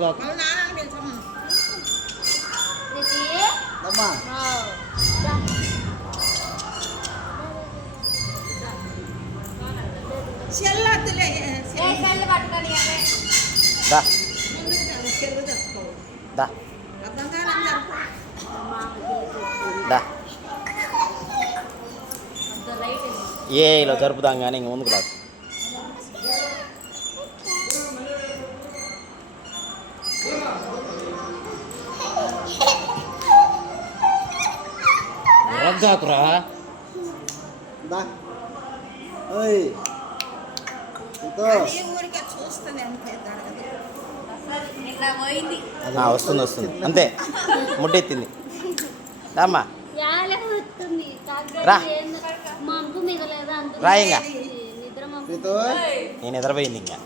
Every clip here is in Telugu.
కాకు ఏ ఇలా జరుపుతాం కానీ ఇంక ముందుకు రాదు. రగ్గాకురా వస్తుంది వస్తుంది అంతే ముట్టెత్తింది రామ్మా రా రా ఇంకా నేను నిద్రపోయింది ఇంకా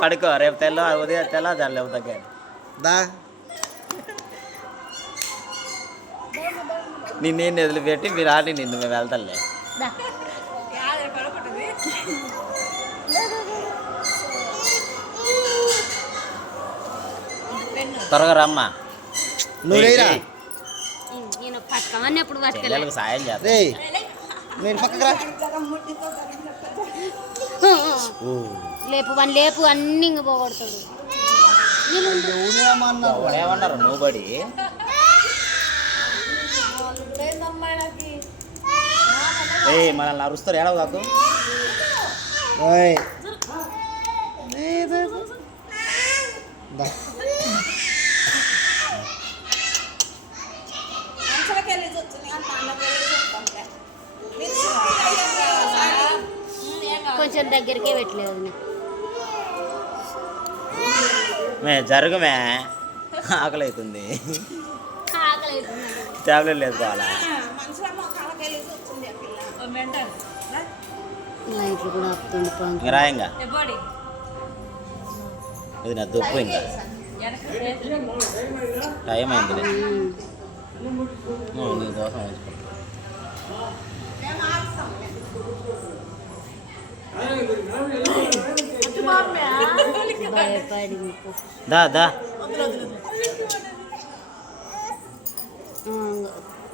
పడుకో రేపు ఉదయం తెల్లవారు లేవు దగ్గర దా నిన్నేం వదిలిపెట్టి మీరు ఆడి నిన్ను మేము వెళ్తాంలే త్వరగా రమ్మా పిల్లలకు సాయం చేస్తా లేపు వన్ లేపు అన్ని ఇంక పోగొడతాడు. ఏమన్నారు నోబడి మనల్ని అరుస్తారు ఏడవ కాకు కొంచెం దగ్గరికే పెట్టలేదు జరుగుమే ఆకలి అవుతుంది టాబ్లెట్ వేసుకోవాలా ఇంకా రా ఇంకా ఇది నా దుప్పు ఇంకా టైం అయింది నీకోసం దా దా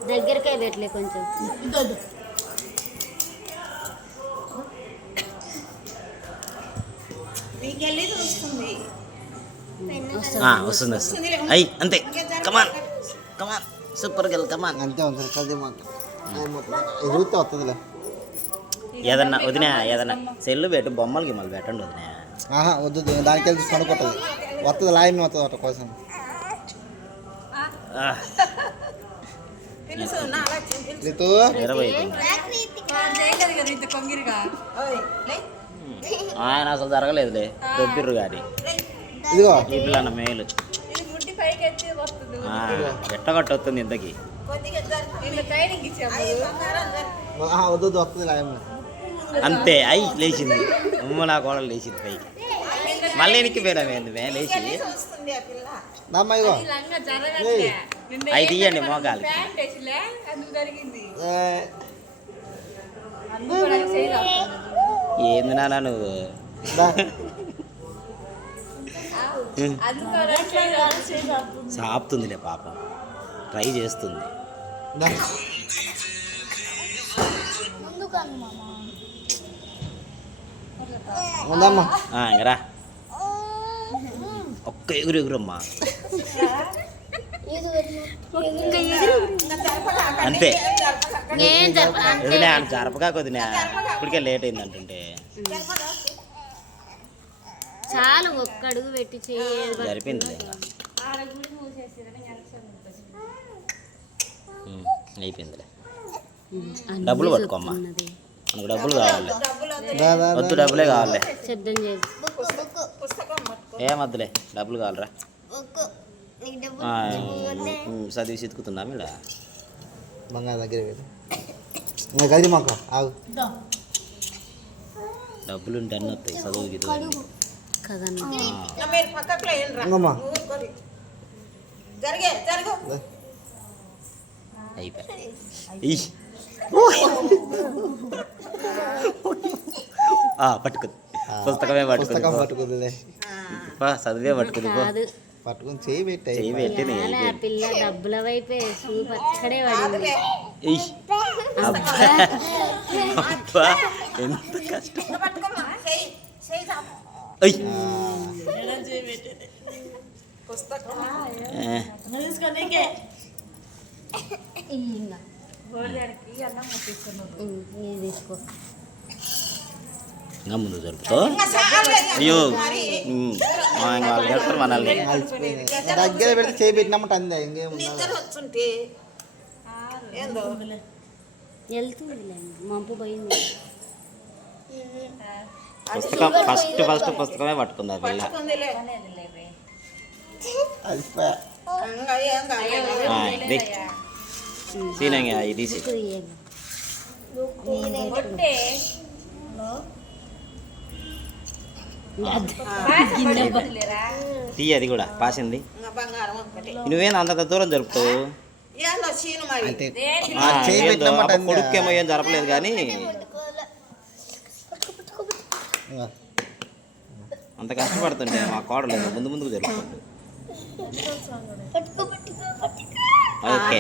దగ్గరకే పెట్టలే కొంచెం వస్తుంది వస్తుంది అయ్యి అంతే కమాన్ కమాన్ సూపర్ గెల్ కమాన్ అంతే ఎదురుతో వస్తుందిలే. ఏదన్నా వదినా ఏదన్నా సెల్లు పెట్టు బొమ్మలకి మళ్ళీ పెట్టండి వదినా. వద్దు దానికి వెళ్ళి పడుకుంటుంది వస్తుంది లాయమే వస్తుంది వాటి కోసం. ఆయన అసలు జరగలేదులే దొబ్బిర్రు కానీ ఇదిగో ఈ పిల్లన్న మేలు ఎట్టగట్టు వస్తుంది ఇంతకి వద్దు వస్తుంది లాయమే అంతే అయి లేచింది అమ్మ నా కోడలు లేచింది పైకి మళ్ళీ ఎనికి పోయినామేంది మే లేచి అవి తీయండి మోకాలకి ఏంది నాన్న నువ్వు సాపుతుందిలే పాపం ట్రై చేస్తుంది. ఇంకరా ఒక్క ఎగురు ఎగురమ్మా అంతే వదినా జరపగా వదినా ఇప్పటికే లేట్ అయింది అంటుంటే చాలు ఒక్క అడుగు పెట్టి జరిపింది అయిపోయిందిలే. డబ్బులు పట్టుకోమ్మా మనకు డబ్బులు కావాలి వద్దు డబ్బులే కావాలి ఏమద్దులే డబ్బులు కావాలరా చదివి సితుకుతున్నాం ఇలా బంగారు దగ్గర గది మాకు ఆగు డబ్బులు ఉంటే అన్నీ వస్తాయి చదువుకి అయిపోయి పట్టుకుంది పుస్తకమే పట్టుకుంది పుస్తకం పో. పట్టుకుందిలే. పో, చదివే పట్టుకుంది పో. కాదు పట్టుకుని చేయి పెట్టాయి. చెయ్యి పెట్టి నీ ఇవాళ ఆ పిల్ల డబ్బుల వైపే చూపు అక్కడే పడింది ఇయ్. అబ్బా. అబ్బా, ఎంత కష్టం. అయ్. ఏ, ఇంకా ఇది తీసుకో ఇంకా ముందు జరుపుతో. అయ్యో ఇంకా వాళ్ళు చెప్తారు మనల్ని. అలసిపోయింది. దగ్గర పెడితే చేయి పెట్టినమాట అందే ఇంకేం వెళ్తుందిలే మంపు పోయింది పుస్తకం ఫస్ట్ పుస్తకమే పట్టుకుంది ఆ పిల్ల. అలసిపోయా. ఇది సీనంగా ఇది తీసి. తీయ అది కూడా పాసింది. నువ్వేనా అంత దూరం జరుపుతావు? అంటే ఆ చేయి పెట్టినమాట అందే. కొడుకేమో ఏం జరపలేదు కానీ అంత కష్టపడుతుంటే మా కోడలేదు ముందు ముందుకు జరుగుతుంది. ఓకే